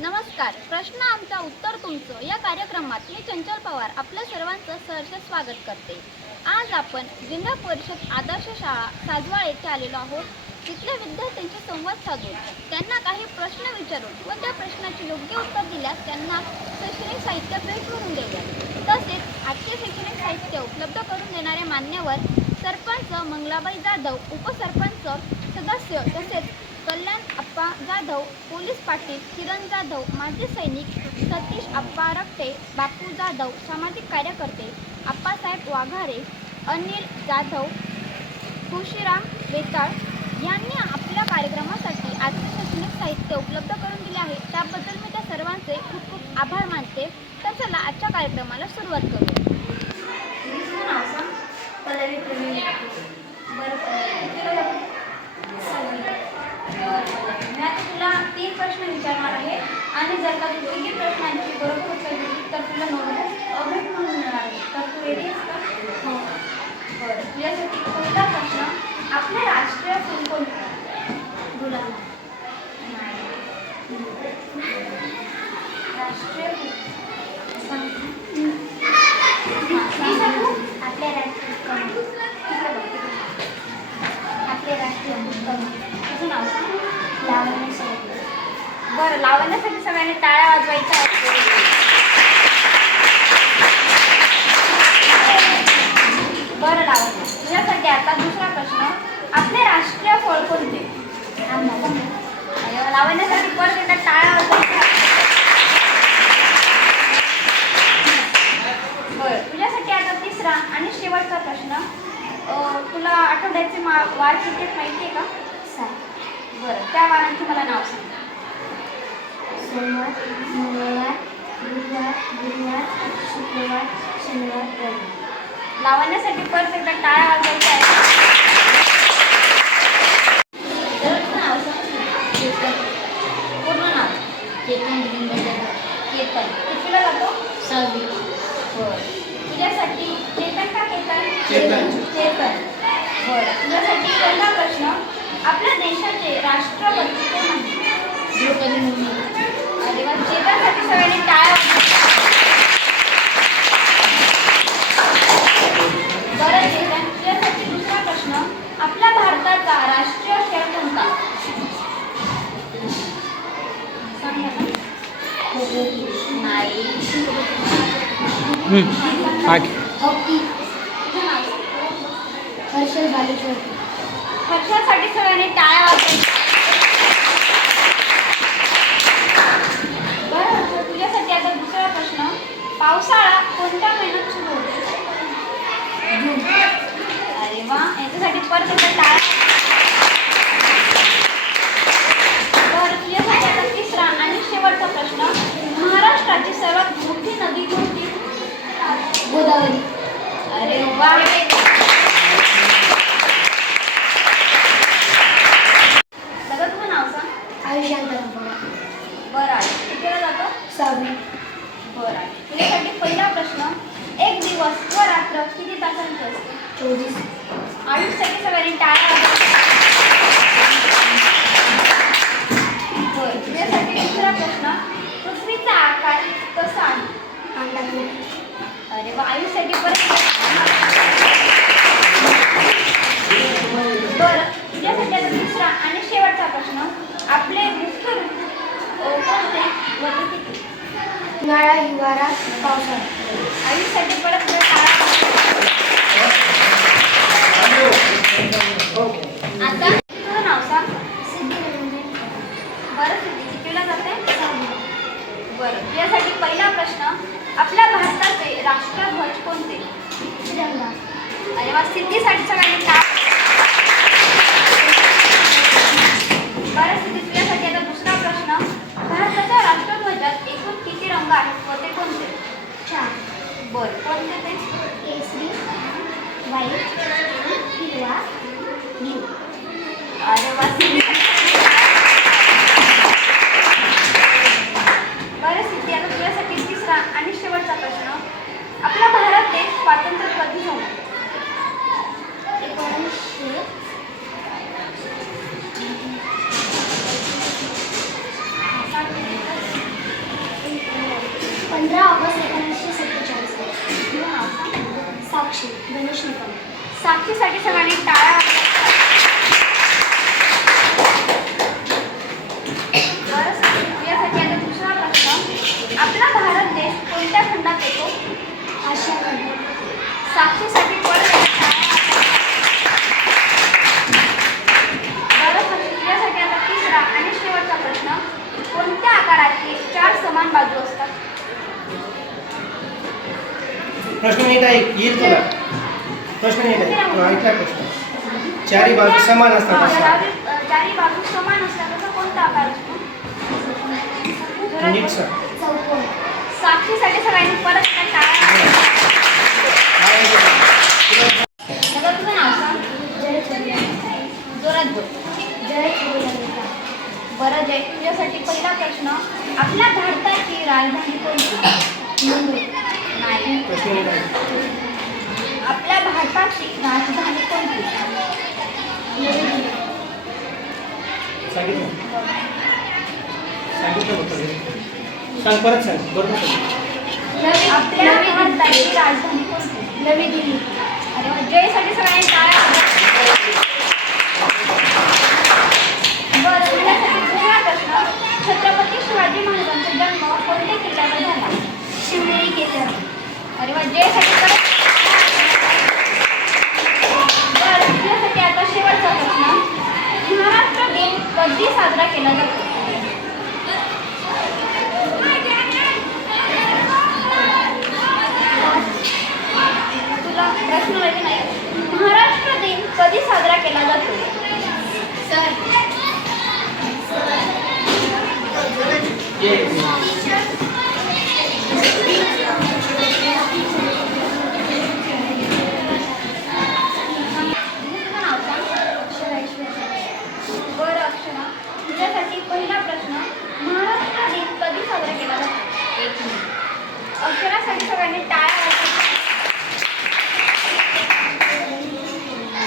नमस्कार. प्रश्न आमचा उत्तर तुमचं. या कार्यक्रमात मी चंचल पवार आपल्या सर्वांचं सहर्ष स्वागत करते. आज आपण जिल्हा परिषद आदर्श शाळा साजवाळ येथे आलेलो आहोत. तिथल्या विद्यार्थ्यांशी संवाद साधून त्यांना काही प्रश्न विचारून व त्या प्रश्नाचे योग्य उत्तर दिल्यास त्यांना शैक्षणिक साहित्य भेट म्हणून देऊया. तसेच आजचे शैक्षणिक साहित्य उपलब्ध करून देणारे मान्यवर सरपंच मंगलाबाई जाधव उपसरपंच सदस्य तसेच कल्याण अप्पा जाधव पोलीस पाटील किरण जाधव माजी सैनिक सतीश अप्पा रक्ते बापू जाधव सामाजिक कार्यकर्ते आप्पासाहेब वाघारे अनिल जाधव खुशीराम वेताळ यांनी आपल्या कार्यक्रमासाठी आजचे शैक्षणिक साहित्य उपलब्ध करून दिले आहे. त्याबद्दल मी त्या सर्वांचे खूप खूप आभार मानते. तर चला आजच्या कार्यक्रमाला सुरुवात करू. बरं मी आता तुला तीन प्रश्न विचारणार आहे. आणि जर का तू तिन्ही प्रश्नांची बरोबर उत्तर दिली तर तुला नोटबुक अभेट म्हणून मिळणार आहे तर तू रेडी आहेस का हो बरं तुझ्यासाठी पहिला प्रश्न आपले राष्ट्रीय फूल कोणते गुलाब राष्ट्रीय फूल सांग. मी सांगू आपल्या राष्ट्रीय कमळ इकडे बघ, इकडे. आपले राष्ट्रीय कमळ तुझं नाव सांग लावण्य शैली लावण्यासाठी सगळ्यांनी टाळ्या वाजवायच्या. बरं लावण्या तुझ्यासाठी आता दुसरा प्रश्न आपले राष्ट्रीय फळ कोणते? लावण्यासाठी परत एकदा टाळ्या वाजवायच्या. बरं तुझ्यासाठी आता तिसरा आणि शेवटचा प्रश्न. तुला आठवड्याचे मा वार किती माहिती आहे का बरं त्या वारांची मला नाव सांग. सोमवार मंगळवार बुधवार गुरुवार शुक्रवार शनिवार रविवार. लावण्यासाठी पूर्ण नाव केतन केतन कितवीला जातो सहावी बरं तुझ्यासाठी चेतन का केतन? चेतन. चेतन बरं तुझ्यासाठी पहिला प्रश्न आपल्या देशाचे राष्ट्रपती कोण आहेत? द्रौपदी मुर्मू. चेतनसाठी सगळ्यांनी टाळ्या. बरं तुझ्यासाठी दुसरा प्रश्न. आपल्या भारताचा राष्ट्रीय खेळ कोणता? सांग ना. नाही. वा याच्यासाठी परत एकदा आता तिसरा आणि शेवटचा प्रश्न. महाराष्ट्राची सर्वात मोठी नदी कोणती? गोदावरी. अरे वा. दादा तुझं नाव सांग. बरं. आहे कितीला जातो. सहावी बरं. आहे तुझ्यासाठी पहिला प्रश्न एक दिवस व रात्र किती तासांची असते? चोवीस. आयुष्यासाठी सगळ्यांनी ¿Qué. सगळ्यांनी टाळ्या तुझ्यासाठी आता दुसरा प्रश्न. आपला भारत देश कोणत्या खंडात येतो? आशिया खंड साक्षीसाठी साक्षी, तुझ्यासाठी आता तिसरा आणि शेवटचा प्रश्न. कोणत्या आकाराचे चार समान बाजू असतात? प्रश्न नीट तुला. प्रश्न ऐक तू ऐकला प्रश्न. चारी बाजू समान असतात चारी बाजू समान असतात. त्याचा कोणता आकार असतो? नीट सर. चौकोन साक्षीसाठी सगळ्यांनी परत जय बरं तुझ्यासाठी पहिला प्रश्न आपल्या भारताची राजधानी कोणती? मुंबई. नाही. आपल्या भारताची राजधानी कोणती? परत सांग. बरोबर आपल्या भारताची राजधानी कोणती? नवी दिल्ली. जयसाठी सगळ्यांनी छत्रपती शिवाजी महाराजांचा जन्म कोणत्या किल्ल्यावर झाला? शिवनेरी केतन अरे वा जयसाठी आता शेवटचा प्रश्न. महाराष्ट्र दिन कधी साजरा केला जातो? तुला प्रश्न माहिती नाही? महाराष्ट्र दिन कधी साजरा केला जातो? ये पहिला प्रश्न महाराष्ट्र दिन कधी साजरा केला जातो? एक मिनिट. अक्षरासाठी सगळ्यांनी टाळ्या वाजवा.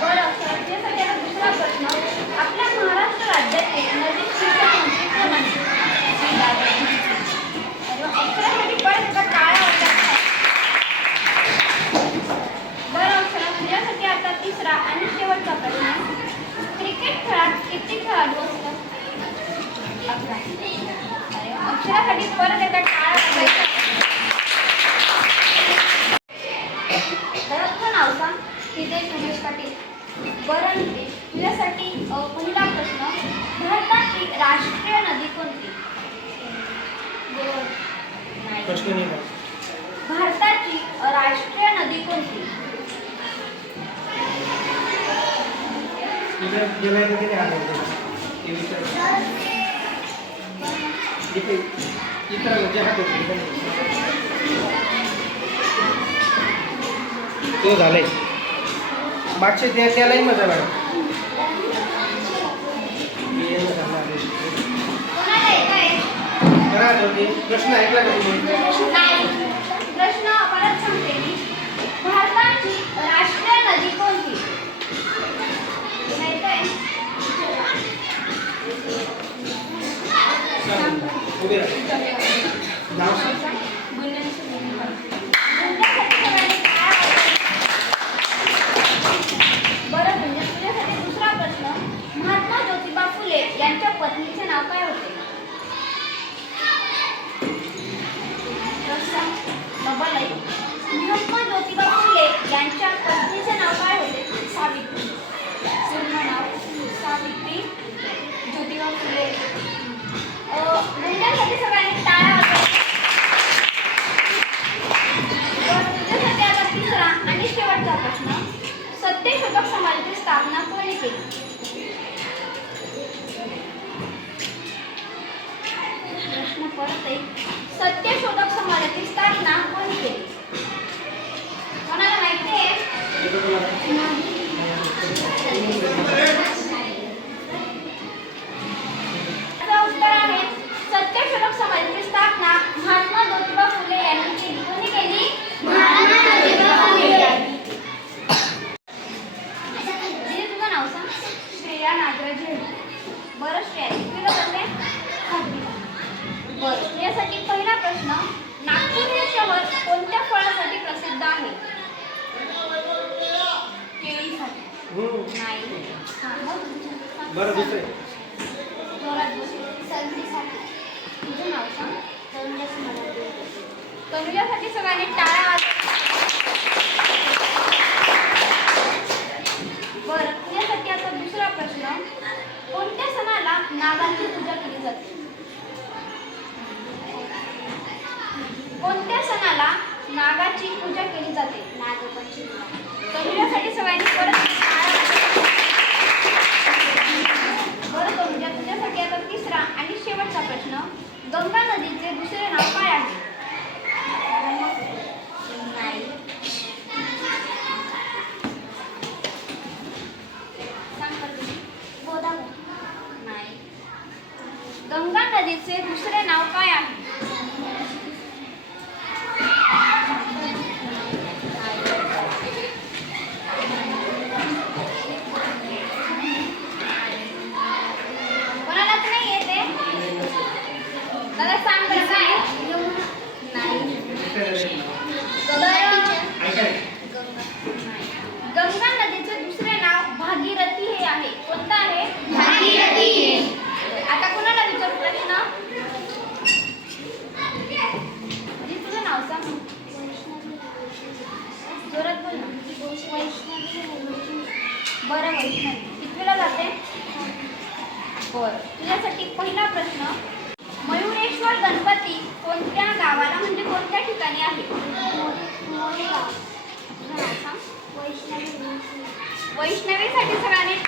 बरं अक्षरा तुझ्यासाठी आता दुसरा प्रश्न आपल्या महाराष्ट्र राज्याचे नवीन शिक्षणमंत्री कोण आहेत? अक्षरासाठी परत एकदा टाळ्या बरं अक्षरा तुझ्यासाठी आता तिसरा आणि शेवटचा प्रश्न. क्रिकेट खेळात किती खेळाडू असतात? अक्षरासाठी परत एकदा. दादा तुझं नाव सांग? हितेश उमेश पाटील. बरं नितेश तुझ्यासाठी अ, पहिला प्रश्न भारताची राष्ट्रीय नदी कोणती? भारताची राष्ट्रीय नदी कोणती? तो झालंय. मागचे त्या त्यालाही मजा मॅडम करा प्रश्न ऐकला का तुम्ही? सावित्री. पूर्ण नाव सावित्री ज्योतिबा फुले. ありが。करूयासाठी सगळ्यांनी टाळा बरं पुण्यासाठी आता दुसरा प्रश्न. कोणत्या सणाला नागांची पूजा केली जाते? कोणत्या सणाला नागाची पूजा केली जाते? नागपंचमी करूयासाठी सगळ्यांनी परत बरं करूया. तुझ्यासाठी आता तिसरा आणि शेवटचा प्रश्न. गंगा नदीचे दुसरे नाव काय आहे? याचे दुसरे नाव काय आहे? वैष्णवीसाठी सगळ्यांनी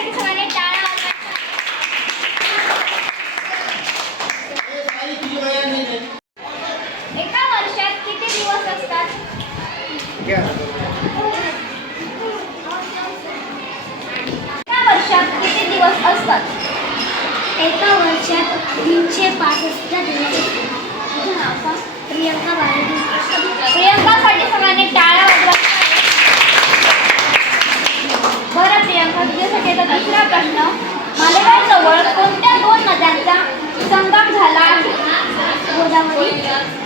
Thank you so much. स्वच्छतेचा दुसरा प्रश्न मालेगावजवळ कोणत्या दोन नद्यांचा संगम झाला आहे? गोदावरी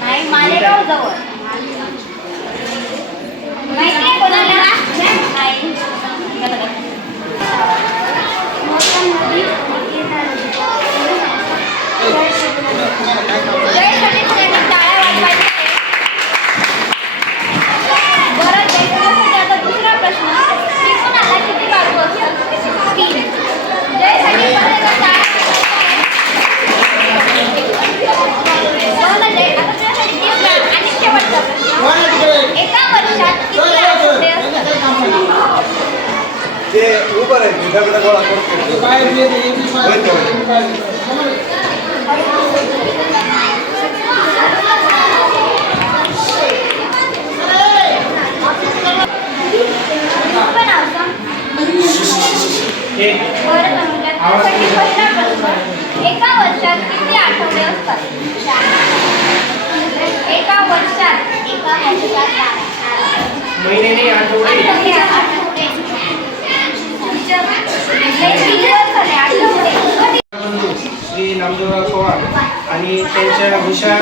नाही मालेगावजवळ माहिती आहे कोणाला नाही जय सती एका वर्षात किती आठवडे. असतात महिने आठवडे श्री नामदेवराव पवार आणि त्यांच्या हुशार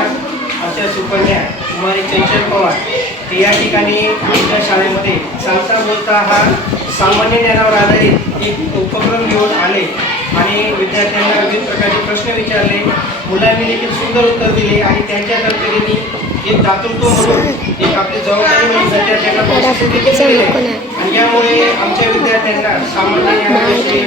अशा सुकन्या कुमारी चंचल पवार. या ठिकाणी आमच्या शाळेमध्ये चालता बोलता हा सामान्य ज्ञानावर आधारित एक उपक्रम घेऊन आले आणि विद्यार्थ्यांना विविध प्रकारचे प्रश्न विचारले. मुलांनी देखील सुंदर उत्तर दिले आणि त्यांच्यातर्फे त्यांनी एक दातृत्व म्हणून एक आपली जबाबदारी म्हणून प्रशिक्षण दिले आणि यामुळे आमच्या विद्यार्थ्यांना सामान्य ज्ञानाविषयी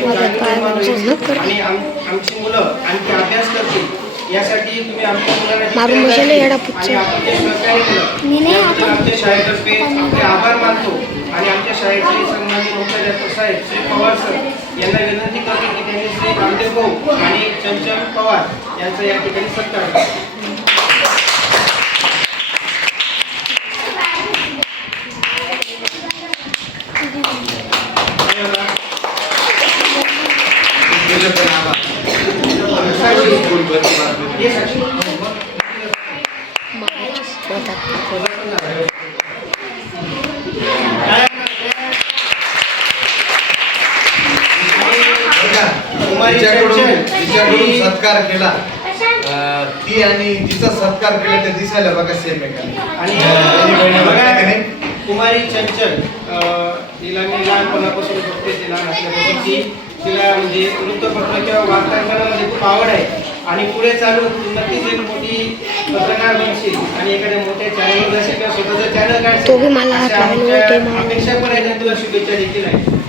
आणि आमची मुलं आणखी अभ्यास करतील यासाठी तुम्ही आमच्या मुलांना मारून आणि पुच्चा. आपण जे सहकार्य केलं? याबद्दल आमच्या शाळेतर्फे आपले आभार मानतो. आणि आमच्या शाळेचे सन्माननीय मुख्याध्यापक साहेब श्री पवार सर यांना विनंती करतो की त्यांनी श्री रामदेव भाऊ आणि चंचल पवार यांचा या ठिकाणी सत्कार तिच्याकडून ही- सत्कार केला. ती आणि तिचा सत्कार केला ते दिसायला बघा सेम आहे? कुमारी चंचल तिला मी लहानपणापासून बघते ती लहान असल्यापासून. ती तिला म्हणजे वृत्तपत्र किंवा वार्तांकनामध्ये खूप आवड आहे. आणि पुढे चालून तू नक्कीच एक मोठी पत्रकार बनशील. आणि एखाद्या मोठ्या चॅनलवर जाशील किंवा स्वतःचं चॅनल काढशील. अपेक्षा पण आणि तुला शुभेच्छा देखील आहेत.